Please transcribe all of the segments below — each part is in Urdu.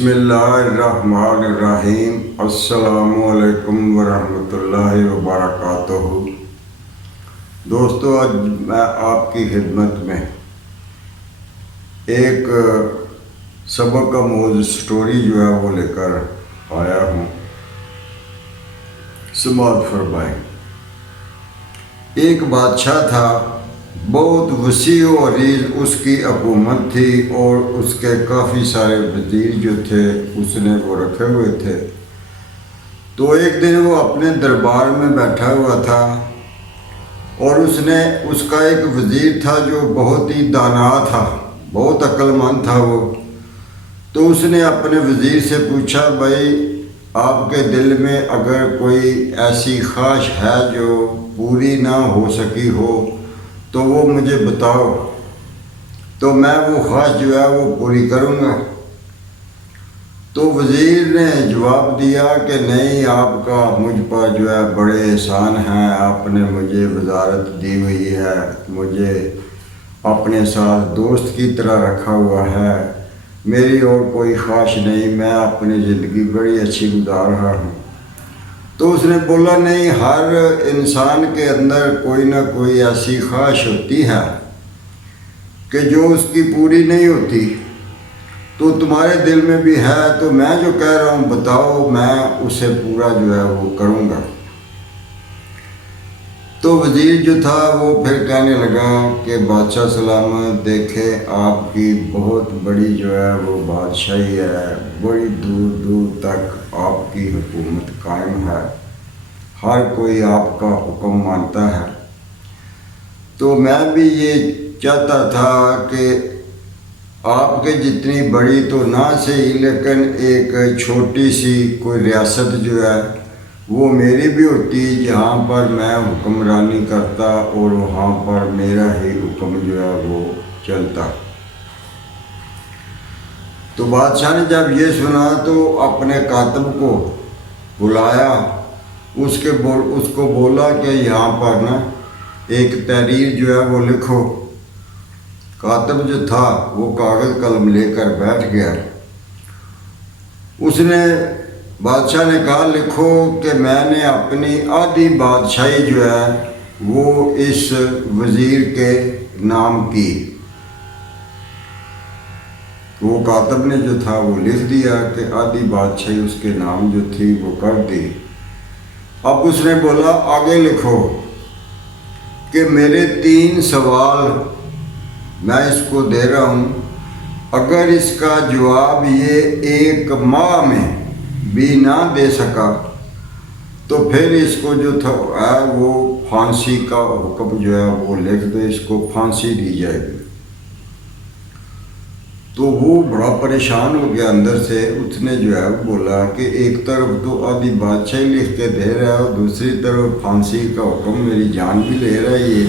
بسم اللہ الرحمن الرحیم۔ السلام علیکم ورحمۃ اللہ وبرکاتہ۔ دوستو، آج میں آپ کی خدمت میں ایک سبق آموز سٹوری جو ہے وہ لے کر آیا ہوں، سماعت فرمائیں۔ ایک بادشاہ تھا، بہت وسیع و عریض اس کی حکومت تھی اور اس کے کافی سارے وزیر جو تھے اس نے وہ رکھے ہوئے تھے۔ تو ایک دن وہ اپنے دربار میں بیٹھا ہوا تھا اور اس کا ایک وزیر تھا جو بہت ہی دانا تھا، بہت عقل مند تھا وہ۔ تو اس نے اپنے وزیر سے پوچھا، بھائی آپ کے دل میں اگر کوئی ایسی خواہش ہے جو پوری نہ ہو سکی ہو تو وہ مجھے بتاؤ، تو میں وہ خواہش جو ہے وہ پوری کروں گا۔ تو وزیر نے جواب دیا کہ نہیں، آپ کا مجھ پر جو ہے بڑے احسان ہیں، آپ نے مجھے وزارت دی ہوئی ہے، مجھے اپنے ساتھ دوست کی طرح رکھا ہوا ہے، میری اور کوئی خواہش نہیں، میں اپنی زندگی بڑی اچھی گزار رہا ہوں۔ تو اس نے بولا، نہیں، ہر انسان کے اندر کوئی نہ کوئی ایسی خواہش ہوتی ہے کہ جو اس کی پوری نہیں ہوتی، تو تمہارے دل میں بھی ہے، تو میں جو کہہ رہا ہوں بتاؤ، میں اسے پورا جو ہے وہ کروں گا۔ تو وزیر جو تھا وہ پھر کہنے لگا کہ بادشاہ سلامت، دیکھے آپ کی بہت بڑی جو ہے وہ بادشاہی ہے، بڑی دور دور تک آپ کی حکومت قائم ہے، ہر کوئی آپ کا حکم مانتا ہے۔ تو میں بھی یہ چاہتا تھا کہ آپ کے جتنی بڑی تو نہ صحیح لیکن ایک چھوٹی سی کوئی ریاست جو ہے وہ میری بھی ہوتی، جہاں پر میں حکمرانی کرتا اور وہاں پر میرا ہی حکم جو ہے وہ چلتا۔ تو بادشاہ نے جب یہ سنا تو اپنے کاتب کو بلایا، اس کو بولا کہ یہاں پر نا ایک تحریر جو ہے وہ لکھو۔ کاتب جو تھا وہ کاغذ قلم لے کر بیٹھ گیا۔ اس نے بادشاہ نے کہا، لکھو کہ میں نے اپنی آدھی بادشاہی جو ہے وہ اس وزیر کے نام کی۔ وہ کاتب نے جو تھا وہ لکھ دیا کہ آدھی بادشاہی اس کے نام جو تھی وہ کر دی۔ اب اس نے بولا، آگے لکھو کہ میرے 3 سوال میں اس کو دے رہا ہوں، اگر اس کا جواب یہ 1 ماہ میں بھی نہ دے سکا تو پھر اس کو جو تھا وہ پھانسی کا حکم جو ہے وہ لکھ دو، اس کو پھانسی دی جائے گی۔ تو وہ بڑا پریشان ہو گیا اندر سے۔ اس نے جو ہے بولا کہ ایک طرف تو آدھی بادشاہی لکھ کے دے رہا ہے اور دوسری طرف پھانسی کا حکم، میری جان بھی لے رہا ہے،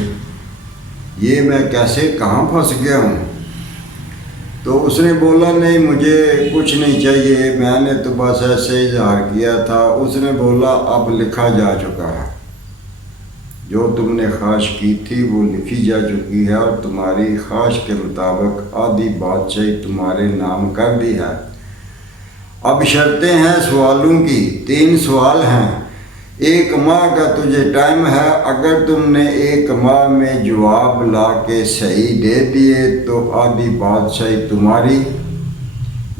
یہ میں کیسے کہاں پھنس گیا ہوں۔ تو اس نے بولا، نہیں، مجھے کچھ نہیں چاہیے، میں نے تو بس ایسے اظہار کیا تھا۔ اس نے بولا، اب لکھا جا چکا ہے، جو تم نے خواہش کی تھی وہ لکھی جا چکی ہے اور تمہاری خواہش کے مطابق آدھی بادشاہی تمہارے نام کر دی ہے۔ اب شرطیں ہیں سوالوں کی، 3 سوال ہیں۔ 1 ماہ کا تجھے ٹائم ہے، اگر تم نے 1 ماہ میں جواب لا کے صحیح دے دیے تو آدھی بادشاہی تمہاری،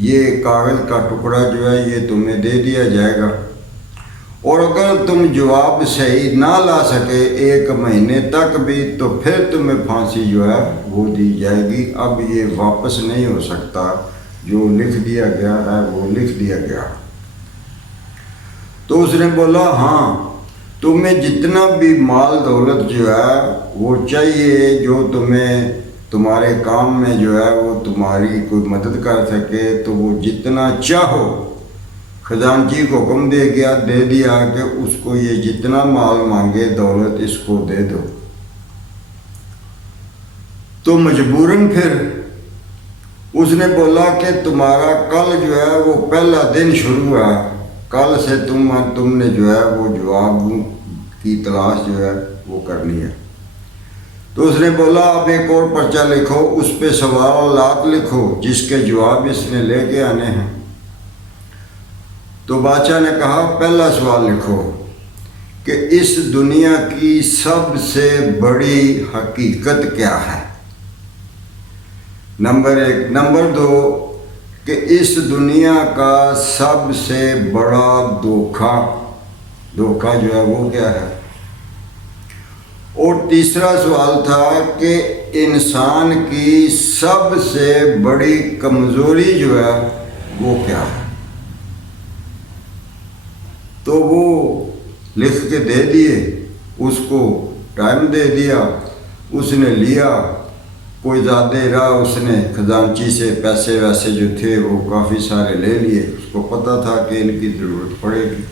یہ کاغذ کا ٹکڑا جو ہے یہ تمہیں دے دیا جائے گا، اور اگر تم جواب صحیح نہ لا سکے 1 مہینے تک بھی تو پھر تمہیں پھانسی جو ہے وہ دی جائے گی۔ اب یہ واپس نہیں ہو سکتا، جو لکھ دیا گیا ہے وہ لکھ دیا گیا۔ تو اس نے بولا، ہاں، تمہیں جتنا بھی مال دولت جو ہے وہ چاہیے، جو تمہیں تمہارے کام میں جو ہے وہ تمہاری کوئی مدد کر سکے، تو وہ جتنا چاہو۔ خزانچی کو حکم دے دیا کہ اس کو یہ جتنا مال مانگے دولت اس کو دے دو۔ تو مجبوراً پھر اس نے بولا کہ تمہارا کل جو ہے وہ پہلا دن شروع ہے، کل سے تم نے جو ہے وہ جواب کی تلاش جو ہے وہ کرنی ہے۔ تو اس نے بولا، اب ایک اور پرچہ لکھو، اس پہ سوالات لکھو جس کے جواب اس نے لے کے آنے ہیں۔ تو بادشاہ نے کہا پہلا سوال لکھو کہ اس دنیا کی سب سے بڑی حقیقت کیا ہے، نمبر 1۔ نمبر 2 کہ اس دنیا کا سب سے بڑا دھوکہ جو ہے وہ کیا ہے۔ اور تیسرا سوال تھا کہ انسان کی سب سے بڑی کمزوری جو ہے وہ کیا ہے۔ تو وہ لکھ کے دے دیے، اس کو ٹائم دے دیا، اس نے لیا، کوئی زیادہ رہا، اس نے خزانچی سے پیسے ویسے جو تھے وہ کافی سارے لے لیے، اس کو پتہ تھا کہ ان کی ضرورت پڑے گی،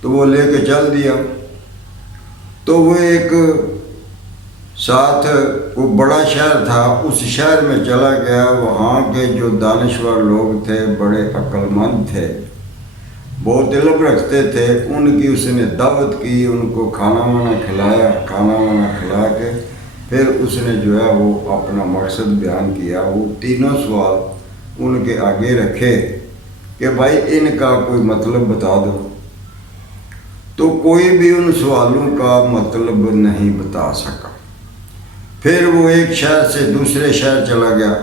تو وہ لے کے چل دیا۔ تو وہ ایک ساتھ وہ بڑا شہر تھا، اس شہر میں چلا گیا، وہاں کے جو دانشور لوگ تھے، بڑے عقل مند تھے، بہت علم رکھتے تھے، ان کی اس نے دعوت کی، ان کو کھانا وانا کھلایا، کھانا وانا کھلا کے پھر اس نے جو ہے وہ اپنا مقصد بیان کیا۔ وہ تینوں سوال ان کے آگے رکھے کہ بھائی ان کا کوئی مطلب بتا دو، تو کوئی بھی ان سوالوں کا مطلب نہیں بتا سکا۔ پھر وہ ایک شہر سے دوسرے شہر چلا گیا،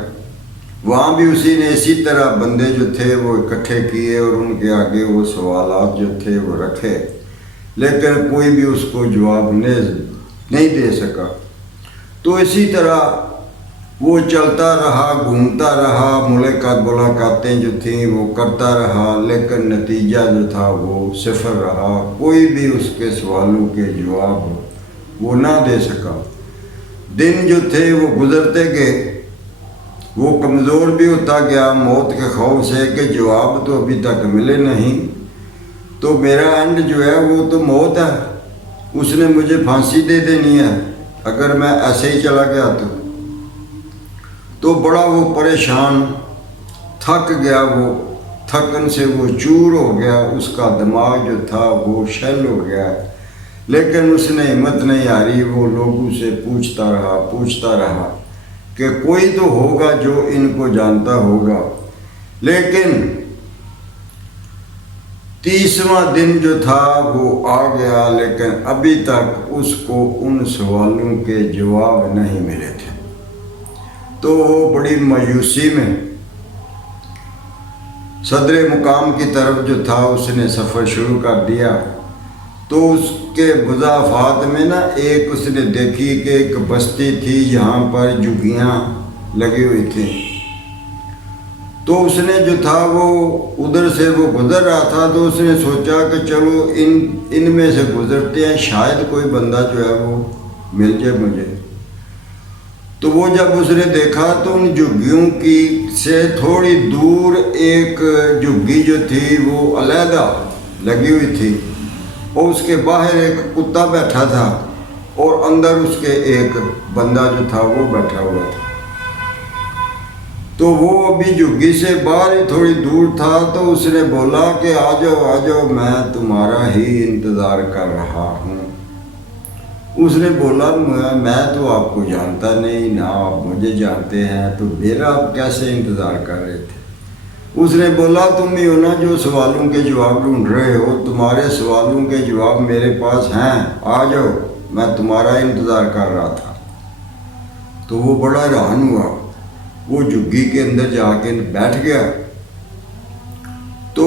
وہاں بھی اسی نے اسی طرح بندے جو تھے وہ اکٹھے کیے اور ان کے آگے وہ سوالات جو تھے وہ رکھے، لیکن کوئی بھی اس کو جواب نہیں دے سکا۔ تو اسی طرح وہ چلتا رہا، گھومتا رہا، ملاقاتیں جو تھیں وہ کرتا رہا، لیکن نتیجہ جو تھا وہ صفر رہا، کوئی بھی اس کے سوالوں کے جواب وہ نہ دے سکا۔ دن جو تھے وہ گزرتے گئے، وہ کمزور بھی ہوتا گیا موت کے خوف سے کہ جواب تو ابھی تک ملے نہیں، تو میرا اینڈ جو ہے وہ تو موت ہے، اس نے مجھے پھانسی دے دینی ہے اگر میں ایسے ہی چلا گیا تو بڑا وہ پریشان، تھک گیا، وہ تھکن سے وہ چور ہو گیا، اس کا دماغ جو تھا وہ شل ہو گیا، لیکن اس نے ہمت نہیں ہاری، وہ لوگوں سے پوچھتا رہا کہ کوئی تو ہوگا جو ان کو جانتا ہوگا۔ لیکن 30واں دن جو تھا وہ آ گیا، لیکن ابھی تک اس کو ان سوالوں کے جواب نہیں ملے تھے۔ تو وہ بڑی مایوسی میں صدر مقام کی طرف جو تھا اس نے سفر شروع کر دیا۔ تو اس کے مضافات میں ایک اس نے دیکھی کہ ایک بستی تھی جہاں پر جھگیاں لگی ہوئی تھیں، تو اس نے جو تھا وہ ادھر سے وہ گزر رہا تھا، تو اس نے سوچا کہ چلو ان میں سے گزرتے ہیں، شاید کوئی بندہ جو ہے وہ مل جائے مجھے۔ تو وہ جب اس نے دیکھا تو ان جھگیوں کی سے تھوڑی دور ایک جھگی جو تھی وہ علیحدہ لگی ہوئی تھی، اور اس کے باہر ایک کتا بیٹھا تھا اور اندر اس کے ایک بندہ جو تھا وہ بیٹھا ہوا تھا۔ تو وہ ابھی جھگی سے باہر ہی تھوڑی دور تھا، تو اس نے بولا کہ آ جاؤ میں تمہارا ہی انتظار کر رہا ہوں۔ اس نے بولا میں تو آپ کو جانتا نہیں، نہ آپ مجھے جانتے ہیں، تو میرا آپ کیسے انتظار کر رہے تھے؟ اس نے بولا تم ہی ہو نا جو سوالوں کے جواب ڈھونڈ رہے ہو، تمہارے سوالوں کے جواب میرے پاس ہیں، آ جاؤ، میں تمہارا انتظار کر رہا تھا۔ تو وہ بڑا حیران ہوا، وہ جھگی کے اندر جا کے بیٹھ گیا۔ تو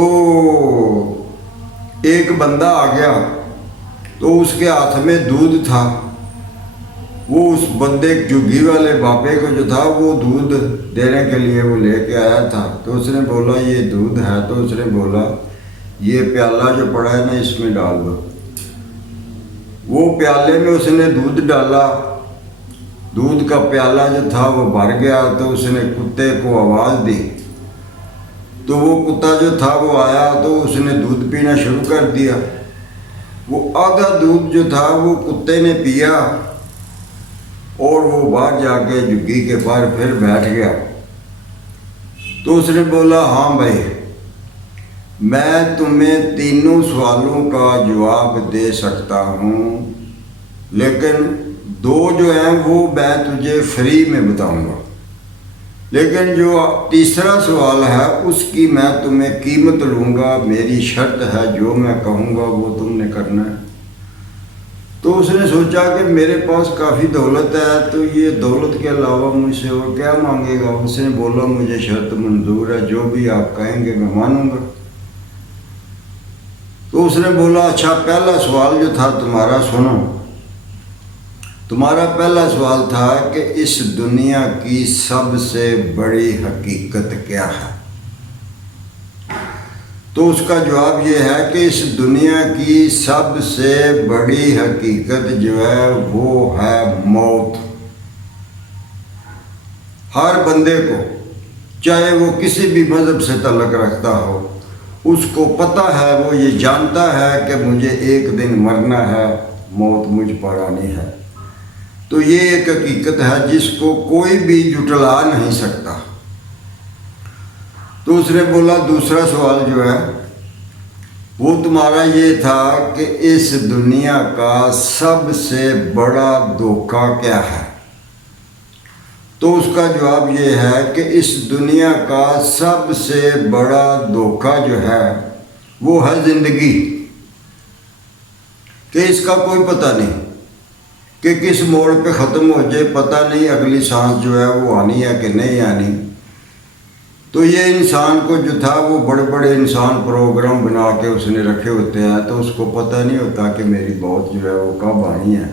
ایک بندہ آ گیا، تو اس کے ہاتھ میں دودھ تھا، وہ اس بندے جھگی والے بابے کو جو تھا وہ دودھ دینے کے لیے وہ لے کے آیا تھا۔ تو اس نے بولا یہ دودھ ہے، تو اس نے بولا یہ پیالہ جو پڑا ہے نا اس میں ڈال دو۔ وہ پیالے میں اس نے دودھ ڈالا، دودھ کا پیالہ جو تھا وہ بھر گیا، تو اس نے کتے کو آواز دی، تو وہ کتا جو تھا وہ آیا، تو اس نے دودھ پینا شروع کر دیا۔ وہ آدھا دودھ جو تھا وہ کتے نے پیا، اور وہ باہر جا کے جھگی کے باہر پھر بیٹھ گیا۔ تو اس نے بولا ہاں بھائی، میں تمہیں تینوں سوالوں کا جواب دے سکتا ہوں، لیکن 2 جو ہیں وہ میں تجھے فری میں بتاؤں گا، لیکن جو تیسرا سوال ہے اس کی میں تمہیں قیمت لوں گا، میری شرط ہے جو میں کہوں گا وہ تم نے کرنا ہے۔ تو اس نے سوچا کہ میرے پاس کافی دولت ہے، تو یہ دولت کے علاوہ مجھ سے اور کیا مانگے گا۔ اس نے بولا مجھے شرط منظور ہے، جو بھی آپ کہیں گے میں مانوں گا۔ تو اس نے بولا اچھا پہلا سوال جو تھا تمہارا سنو۔ تمہارا پہلا سوال تھا کہ اس دنیا کی سب سے بڑی حقیقت کیا ہے؟ تو اس کا جواب یہ ہے کہ اس دنیا کی سب سے بڑی حقیقت جو ہے وہ ہے موت۔ ہر بندے کو، چاہے وہ کسی بھی مذہب سے تعلق رکھتا ہو، اس کو پتہ ہے، وہ یہ جانتا ہے کہ مجھے ایک دن مرنا ہے، موت مجھ پر آنی ہے۔ تو یہ ایک حقیقت ہے جس کو کوئی بھی جھٹلا نہیں سکتا۔ تو اس نے بولا دوسرا سوال جو ہے وہ تمہارا یہ تھا کہ اس دنیا کا سب سے بڑا دھوکہ کیا ہے؟ تو اس کا جواب یہ ہے کہ اس دنیا کا سب سے بڑا دھوکہ جو ہے وہ ہے زندگی، کہ اس کا کوئی پتہ نہیں کہ کس موڑ پہ ختم ہو جائے، پتہ نہیں اگلی سانس جو ہے وہ آنی ہے کہ نہیں آنی۔ تو یہ انسان کو جو تھا وہ بڑے بڑے انسان پروگرام بنا کے اس نے رکھے ہوتے ہیں، تو اس کو پتہ نہیں ہوتا کہ میری موت جو ہے وہ کب آنی ہے،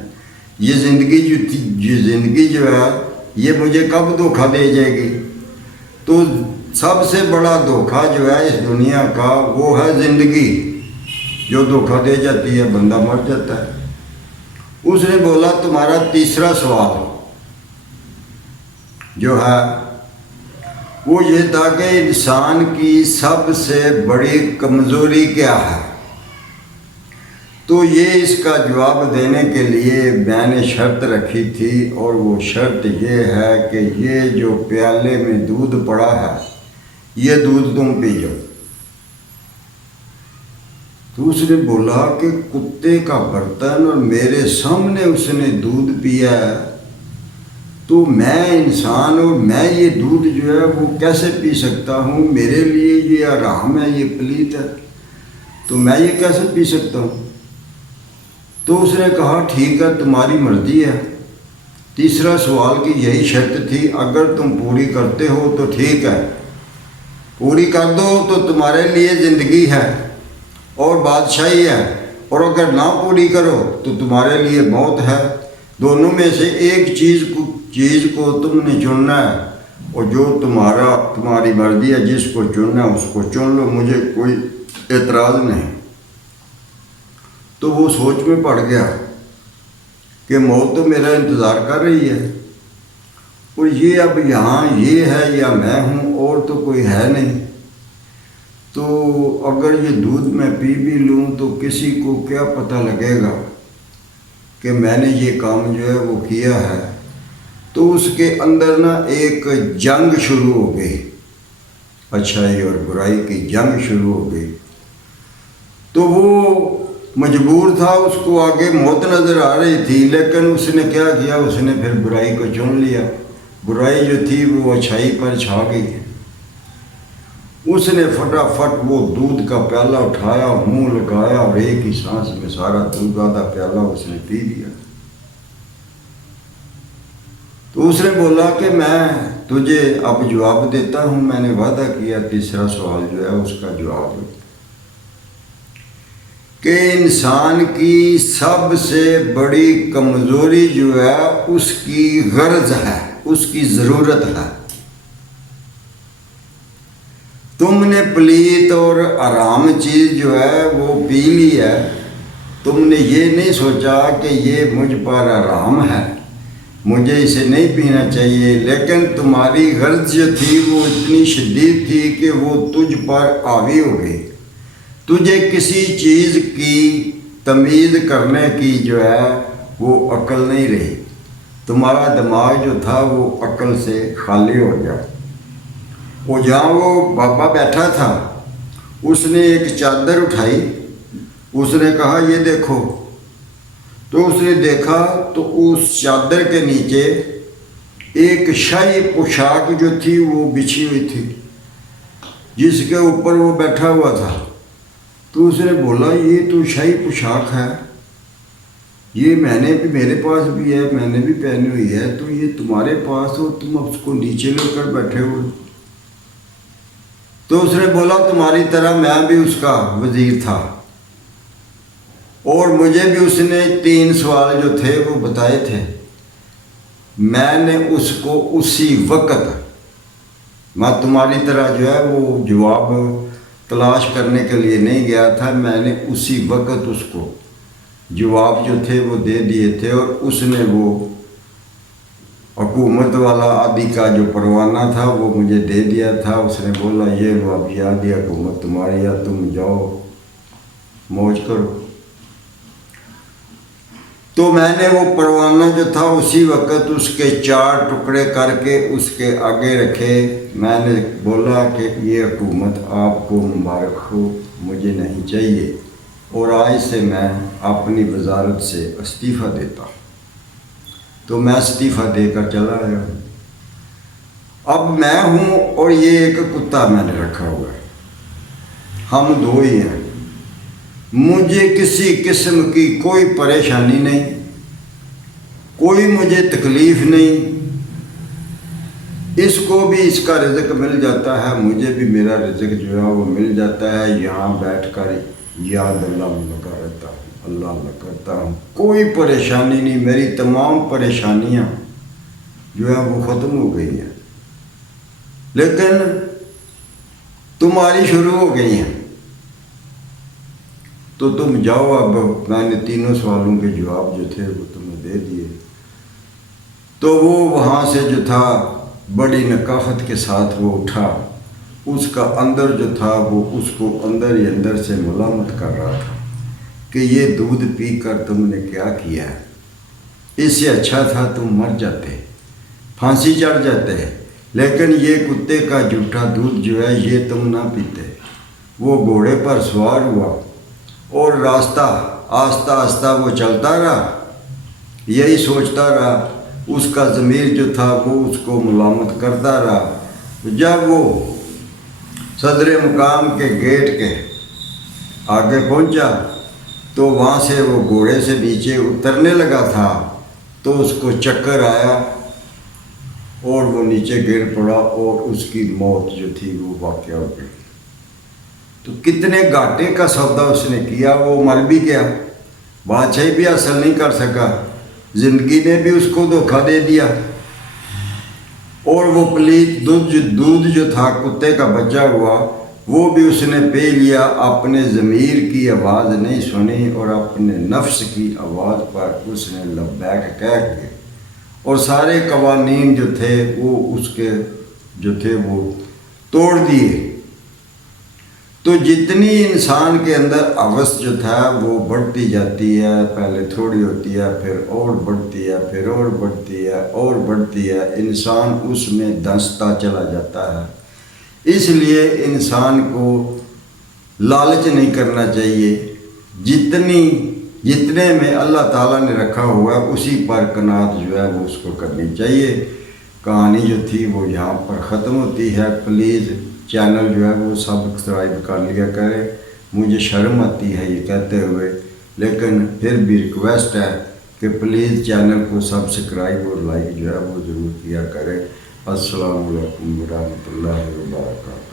یہ زندگی جو ہے یہ مجھے کب دھوکہ دے جائے گی۔ تو سب سے بڑا دھوکہ جو ہے اس دنیا کا وہ ہے زندگی، جو دھوکہ دے جاتی ہے بندہ مر جاتا ہے۔ اس نے بولا تمہارا تیسرا سوال جو ہے وہ یہ تھا کہ انسان کی سب سے بڑی کمزوری کیا ہے؟ تو یہ اس کا جواب دینے کے لیے میں نے شرط رکھی تھی، اور وہ شرط یہ ہے کہ یہ جو پیالے میں دودھ پڑا ہے یہ دودھ تم پی جاؤ۔ تو اس نے بولا کہ کتے کا برتن اور میرے سامنے اس نے دودھ پیا ہے، تو میں انسان اور میں یہ دودھ جو ہے وہ کیسے پی سکتا ہوں؟ میرے لیے یہ حرام ہے، یہ پلیت ہے، تو میں یہ کیسے پی سکتا ہوں؟ تو اس نے کہا ٹھیک ہے تمہاری مرضی ہے۔ تیسرا سوال کی یہی شرط تھی، اگر تم پوری کرتے ہو تو ٹھیک ہے، پوری کر دو تو تمہارے لیے زندگی ہے اور بادشاہی ہے، اور اگر نہ پوری کرو تو تمہارے لیے موت ہے۔ دونوں میں سے ایک چیز کو تم نے چننا ہے، اور جو تمہاری مرضی ہے، جس کو چننا ہے اس کو چن لو، مجھے کوئی اعتراض نہیں۔ تو وہ سوچ میں پڑ گیا کہ موت تو میرا انتظار کر رہی ہے، اور یہ اب یہاں یہ ہے یا میں ہوں، اور تو کوئی ہے نہیں۔ تو اگر یہ دودھ میں پی بھی لوں تو کسی کو کیا پتہ لگے گا کہ میں نے یہ کام جو ہے وہ کیا ہے۔ تو اس کے اندر نا ایک جنگ شروع ہو گئی، اچھائی اور برائی کی جنگ شروع ہو گئی۔ تو وہ مجبور تھا، اس کو آگے موت نظر آ رہی تھی، لیکن اس نے کیا کیا، اس نے پھر برائی کو چن لیا۔ برائی جو تھی وہ اچھائی پر چھا گئی۔ اس نے فٹافٹ وہ دودھ کا پیالہ اٹھایا، منہ لگایا، اور ایک ہی سانس میں سارا دودھ آدھا پیالہ اس نے پی لیا۔ تو اس نے بولا کہ میں تجھے اب جواب دیتا ہوں، میں نے وعدہ کیا تیسرا سوال جو ہے اس کا جواب دو، کہ انسان کی سب سے بڑی کمزوری جو ہے اس کی غرض ہے، اس کی ضرورت ہے۔ تم نے پلیت اور حرام چیز جو ہے وہ پی لی ہے، تم نے یہ نہیں سوچا کہ یہ مجھ پر حرام ہے، مجھے اسے نہیں پینا چاہیے، لیکن تمہاری غرض جو تھی وہ اتنی شدید تھی کہ وہ تجھ پر حاوی ہو گئی۔ تجھے کسی چیز کی تمیز کرنے کی جو ہے وہ عقل نہیں رہی، تمہارا دماغ جو تھا وہ عقل سے خالی ہو گیا۔ وہ جہاں وہ بابا بیٹھا تھا اس نے ایک چادر اٹھائی، اس نے کہا یہ دیکھو۔ تو اس نے دیکھا تو اس چادر کے نیچے ایک شاہی پوشاک جو تھی وہ بچھی ہوئی تھی جس کے اوپر وہ بیٹھا ہوا تھا. تو اس نے بولا یہ تو شاہی پوشاک ہے، یہ میں نے بھی، میرے پاس بھی ہے، میں نے بھی پہنی ہوئی ہے، تو یہ تمہارے پاس ہو، تم اب اس کو نیچے لے کر بیٹھے ہو. تو اس نے بولا تمہاری طرح میں بھی اس کا وزیر تھا اور مجھے بھی اس نے 3 سوال جو تھے وہ بتائے تھے. میں نے اس کو اسی وقت، میں تمہاری طرح جو ہے وہ جواب تلاش کرنے کے لیے نہیں گیا تھا، میں نے اسی وقت اس کو جواب جو تھے وہ دے دیے تھے. اور اس نے وہ حکومت والا آدھی کا جو پروانہ تھا وہ مجھے دے دیا تھا. اس نے بولا یہ لو اب یہ آدھی حکومت تمہاری ہے، تم جاؤ موج کرو. تو میں نے وہ پروانہ جو تھا اسی وقت اس کے 4 ٹکڑے کر کے اس کے آگے رکھے. میں نے بولا کہ یہ حکومت آپ کو مبارک ہو، مجھے نہیں چاہیے، اور آج سے میں اپنی وزارت سے استعفیٰ دیتا ہوں. تو میں استعفیٰ دے کر چلا آیا ہوں. اب میں ہوں اور یہ ایک کتا میں نے رکھا ہوا ہے، ہم 2 ہی ہیں. مجھے کسی قسم کی کوئی پریشانی نہیں، کوئی مجھے تکلیف نہیں. اس کو بھی اس کا رزق مل جاتا ہے، مجھے بھی میرا رزق جو ہے وہ مل جاتا ہے. یہاں بیٹھ کر یاد اللہ لگا رہتا ہوں، اللہ کرتا ہوں، کوئی پریشانی نہیں. میری تمام پریشانیاں جو ہے وہ ختم ہو گئی ہیں، لیکن تمہاری شروع ہو گئی ہیں. تو تم جاؤ. اب میں نے 3 سوالوں کے جواب جو تھے وہ تمہیں دے دیے. تو وہ وہاں سے جو تھا بڑی نقاہت کے ساتھ وہ اٹھا. اس کا اندر جو تھا وہ اس کو اندر ہی اندر سے ملامت کر رہا تھا کہ یہ دودھ پی کر تم نے کیا کیا ہے، اس سے اچھا تھا تم مر جاتے، پھانسی چڑھ جاتے. لیکن یہ کتے کا جھوٹا دودھ جو ہے یہ تم نہ پیتے. وہ گھوڑے پر سوار ہوا اور راستہ آہستہ آہستہ وہ چلتا رہا، یہی سوچتا رہا. اس کا ضمیر جو تھا وہ اس کو ملامت کرتا رہا. جب وہ صدر مقام کے گیٹ کے آگے پہنچا تو وہاں سے وہ گھوڑے سے نیچے اترنے لگا تھا تو اس کو چکر آیا اور وہ نیچے گر پڑا اور اس کی موت جو تھی وہ واقع ہو گئی. تو کتنے گھاٹے کا سودا اس نے کیا. وہ مر بھی گیا، بادشاہی بھی حاصل نہیں کر سکا، زندگی نے بھی اس کو دھوکہ دے دیا. اور وہ پلیت دودھ جو تھا کتے کا بچا ہوا وہ بھی اس نے پی لیا. اپنے ضمیر کی آواز نہیں سنی اور اپنے نفس کی آواز پر اس نے لبیک کہہ کے اور سارے قوانین جو تھے وہ اس کے جو تھے وہ توڑ دیے. تو جتنی انسان کے اندر ہوس جو تھا وہ بڑھتی جاتی ہے، پہلے تھوڑی ہوتی ہے، پھر اور بڑھتی ہے، پھر اور بڑھتی ہے اور بڑھتی ہے. انسان اس میں دھنستا چلا جاتا ہے. اس لیے انسان کو لالچ نہیں کرنا چاہیے. جتنے میں اللہ تعالیٰ نے رکھا ہوا ہے اسی پر قناعت جو ہے وہ اس کو کرنی چاہیے. کہانی جو تھی وہ یہاں پر ختم ہوتی ہے. پلیز چینل جو ہے وہ سبسکرائب کر لیا کرے. مجھے شرم آتی ہے یہ کہتے ہوئے، لیکن پھر بھی ریکویسٹ ہے کہ پلیز چینل کو سبسکرائب اور لائک جو ہے وہ ضرور کیا کرے. السلام علیکم ورحمۃ اللہ وبرکاتہ.